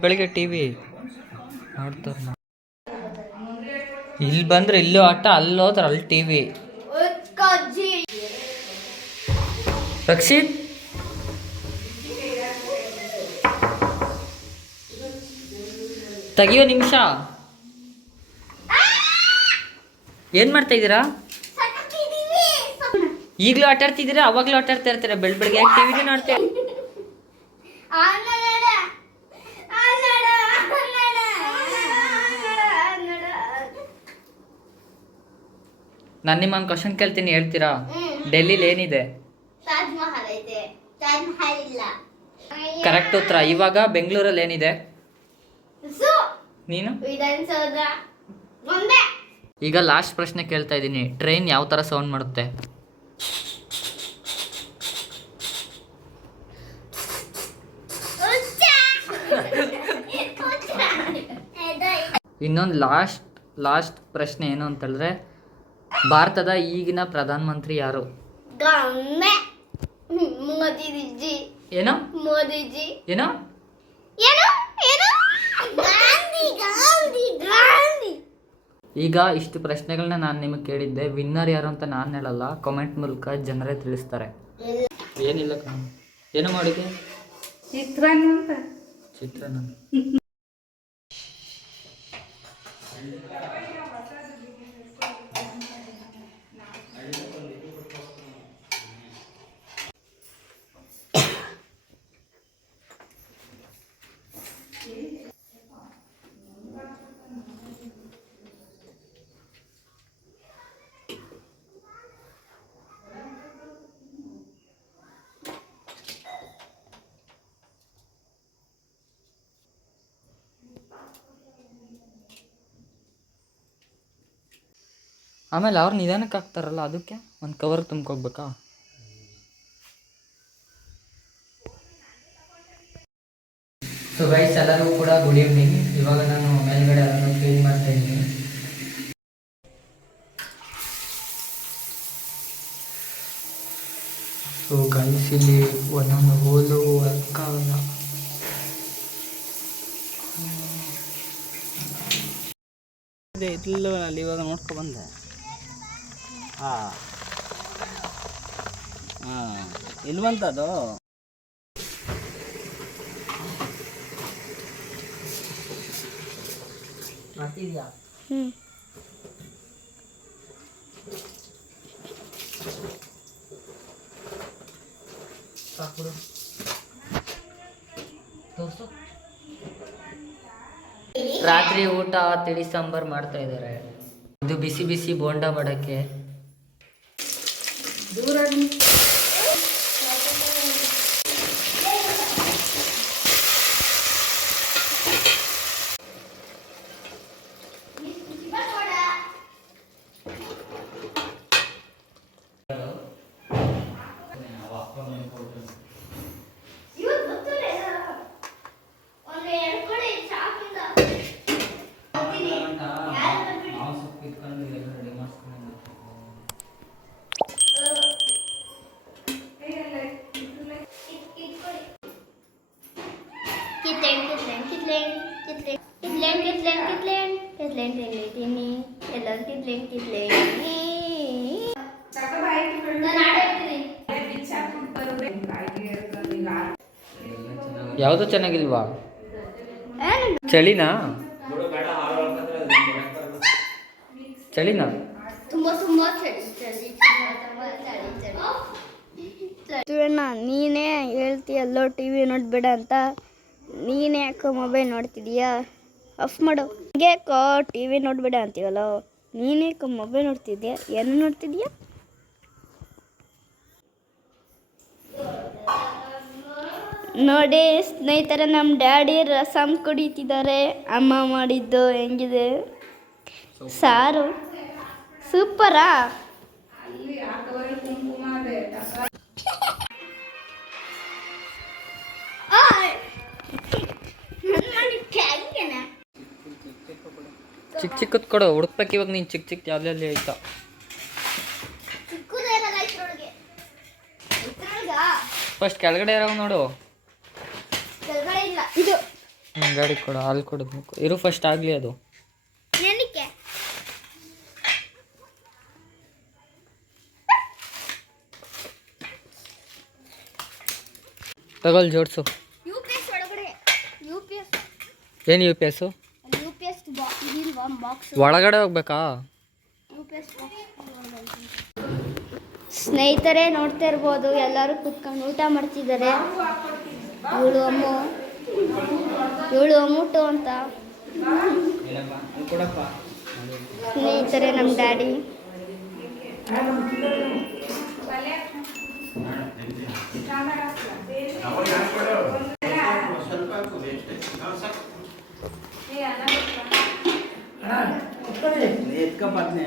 ಬೆಳಿಗ್ಗೆ ಟಿವಿ ನೋಡ್ತಾರೆ. ಇಲ್ಲಿ ಬಂದ್ರೆ ಇಲ್ಲೂ ಆಟ, ಅಲ್ಲಿ ಹೋದ್ರೆ ಅಲ್ಲಿ ಟಿವಿ. ರಕ್ಷಿತ್ ತೆಗಿಯೋ ನಿಮಿಷ. ಏನ್ ಮಾಡ್ತಾ ಇದ್ದೀರಾ? ಈಗಲೂ ಆಟ ಆಡ್ತಿದ್ದೀರಾ? ಅವಾಗಲೂ ಆಟ ಆಡ್ತಾ ಇರ್ತೀರಾ? ಬೆಳಗ್ಗೆ ಯಾಕೆ ಟಿವಿನೇ ನೋಡ್ತೀರಾ? ನಾನು ನಿಮ್ಮನ್ನು ಕ್ವಶನ್ ಕೇಳ್ತೀನಿ, ಹೇಳ್ತೀರಾ? ಡೆಲ್ಲಿಲಿ ಏನಿದೆ? ಕರೆಕ್ಟ್ ಉತ್ತರ. ಇವಾಗ ಬೆಂಗಳೂರಲ್ಲಿ ಏನಿದೆ? ನೀನು? ಈಗ ಲಾಸ್ಟ್ ಪ್ರಶ್ನೆ ಕೇಳ್ತಾ ಇದ್ದೀನಿ. ಟ್ರೈನ್ ಯಾವ ಥರ ಸೌಂಡ್ ಮಾಡುತ್ತೆ? ಇನ್ನೊಂದು ಲಾಸ್ಟ್ ಪ್ರಶ್ನೆ ಏನು ಅಂತಂದ್ರೆ, ಭಾರತದ ಈಗಿನ ಪ್ರಧಾನಮಂತ್ರಿ ಯಾರು? ಮೋದಿಜಿ. ಏನೋ ಮೋದಿಜಿ. ಏನೋ ಈಗ ಇಷ್ಟು ಪ್ರಶ್ನೆಗಳನ್ನ ನಾನು ನಿಮಗೆ ಕೇಳಿದ್ದೆ. ವಿನ್ನರ್ ಯಾರು ಅಂತ ನಾನು ಹೇಳಲ್ಲ, ಕಾಮೆಂಟ್ ಮೂಲಕ ಜನರೇ ತಿಳಿಸ್ತಾರೆ. ಏನಿಲ್ಲ ಏನು ಮಾಡಿದೆ? ಚಿತ್ರಾನ್ನ. ಆಮೇಲೆ ಅವ್ರು ನಿಧಾನಕ್ಕೆ ಹಾಕ್ತಾರಲ್ಲ, ಅದಕ್ಕೆ ಒಂದು ಕವರ್ ತುಂಬ್ಕೋಗ್ಬೇಕಾ? ಸೊ ಗೈಸ್, ಎಲ್ಲರಿಗೂ ಕೂಡ ಗುಡ್ ಈವ್ನಿಂಗ್. ಇವಾಗ ನಾನು ಮೇಲ್ಗಡೆ ಅದನ್ನು ಕ್ಲೀನ್ ಮಾಡ್ತಾ ಇದ್ದೀನಿ. ಸೊ ಗೈಸ್, ಇಲ್ಲಿ ಒಂದೊಂದು ಹೋಲು ವರ್ಕ್ ಆಗಲ್ಲ. ಅಲ್ಲಿ ಇವಾಗ ನೋಡ್ಕೊ ಬಂದೆ. ಹಾಂ ಎಲ್ಲಿ ಬಂತದು? ಮಾಡ್ತಿದ್ಯಾ? ಸಾಕು ತೋರ್ಸು. ರಾತ್ರಿ ಊಟ ತಿಳಿ ಸಾಂಬಾರು ಮಾಡ್ತಾ ಇದ್ದಾರೆ. ಇದು ಬಿಸಿ ಬಿಸಿ ಬೋಂಡ ಮಾಡಕ್ಕೆ. ಯಾವುದು ಚೆನ್ನಾಗಿಲ್ವಾ? ಚಳಿನಾ? ಚಳಿನಾ? ನೀನೇ ಹೇಳ್ತೀಯಲ್ಲೋ ಟಿವಿ ನೋಡ್ಬೇಡ ಅಂತ. ನೀನೇ ಯಾಕೋ ಮೊಬೈಲ್ ನೋಡ್ತಿದೀಯಾ? ಆಫ್ ಮಾಡು. ಯಾಕೋ ಟಿವಿ ನೋಡ್ಬೇಡ ಅಂತೀವಲ್ಲೋ, ನೀನೇ ಯಾಕೋ ಮೊಬೈಲ್ ನೋಡ್ತಿದ್ಯಾ? ಏನು ನೋಡ್ತಿದ್ಯಾ? ನೋಡಿ ಸ್ನೇಹಿತರೆ, ನಮ್ಮ ಡ್ಯಾಡಿ ರಸಮ್ ಕುಡಿತಿದ್ದಾರೆ. ಅಮ್ಮ ಮಾಡಿದ್ದು ಹೆಂಗಿದೆ? ಸಾರು ಸೂಪರಾ? ಚಿಕ್ಕ ಚಿಕ್ಕದ್ ಕೊಡು, ಹುಡುಕ್ಬೇಕು ಇವಾಗ. ನೀನು ಚಿಕ್ಕ ಚಿಕ್ಕ ಯಾವ್ದಲ್ಲಿ ಆಯ್ತಾ? ಫಸ್ಟ್ ಕೆಳಗಡೆ ಇರೋ ನೋಡು. ಇದು ಗಾಡಿ ಕೊಡು, ಹಾಲು ಕೊಡೋದು ಇರು, ಫಸ್ಟ್ ಆಗಲಿ ಅದು. ಏನಕ್ಕೆ ತಗೊಳ್ಳಿ ಜೋಡಿಸು. ಯು ಪಿ ಎಸ್ ಒಳಗಡೆ ಯು ಪಿ ಎಸ್ ಏನು U P S? U P S ಇದಿಲ್ವಾ ಬಾಕ್ಸ್? ಒಳಗಡೆ ಹೋಗ್ಬೇಕಾ? ಯು ಪಿ ಎಸ್ ಸ್ನೇಹಿತರೆ ನೋಡ್ತಾ ಇರ್ಬೋದು, ಎಲ್ಲರೂ ಕುತ್ಕೊಂಡು ಊಟ ಮಾಡ್ತಿದ್ದಾರೆ. ಇವಳು ಅಮ್ಮುಟ್ಟು ಅಂತ ಸ್ನೇಹಿತರೆ, ನಮ್ಮ ಡ್ಯಾಡಿ. ಎತ್ಕೊಂಬರ್ತೀನಿ.